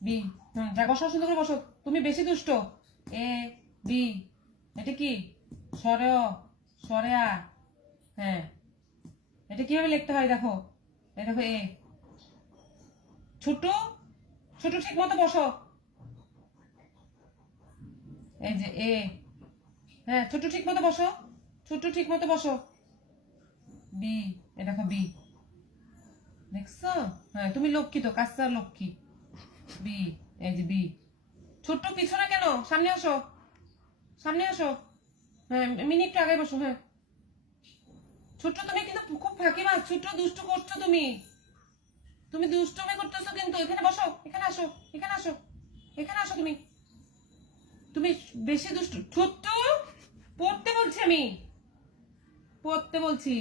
B. যা বসো, সুন্দর করে বসো। তুমি বেশি দুষ্ট। A B. এটা কি? সরে অ, সরে আ। হ্যাঁ, এটা কিভাবে লিখতে হয় দেখো। এই দেখো এ। ছোট, ছোট ঠিক মতো বসো। এই যে এ। হ্যাঁ, ছোট ঠিক মতো বসো। ছোট ঠিক মতো বসো। বি। এ দেখো বি। দেখছো? হ্যাঁ, তুমি লক্ষ্মী তো, কাঁচা লক্ষ্মী। বি। এই যে বি। ছোট্ট পিছনে কেন? সামনে আসো, সামনে আসো। হ্যাঁ, মিনি একটু আগে বসো। হ্যাঁ, ছোট্ট তুমি কিন্তু খুব ফাঁকিবাজ, ছোট্ট দুষ্টু করছো তুমি। তুমি দুষ্টুমি করতেছো কিন্তু। এখানে বসো, এখানে আসো, এখানে আসো, এখানে আসো তুমি। তুমি বেশি দুষ্টু। ছোট্ট, পড়তে বলছি আমি, পড়তে বলছি।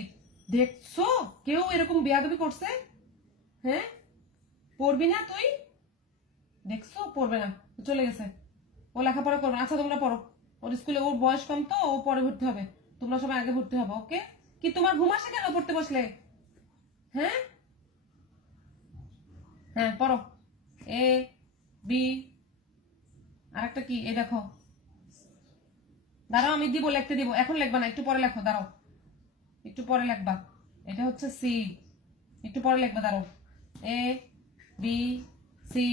দেখছো কেউ এরকম বেয়াদবি করছে? হ্যাঁ, পড়বি না তুই? দেখছো পড়বে না, চলে গেছে। ও লেখাপড়া করবে না। আচ্ছা তোমরা পড়ো। ওর স্কুলে ওর বয়স কম তো, ও পরে ভর্তি হবে। তোমরা সবাই আগে ভর্তি হবে, ওকে? কি তোমার ঘুম আসে কেন পড়তে বসলে? হ্যাঁ, হ্যাঁ পড়ো। A B. আর একটা কি? এই দেখো। দাঁড়াও, আমি দিব, লিখতে দিব। এখন লিখবা না, একটু পরে লেখো, দাঁড়াও। একটু পরে লিখবা। এটা হচ্ছে সি। একটু পরে লিখবা, দাঁড়াও। A B C.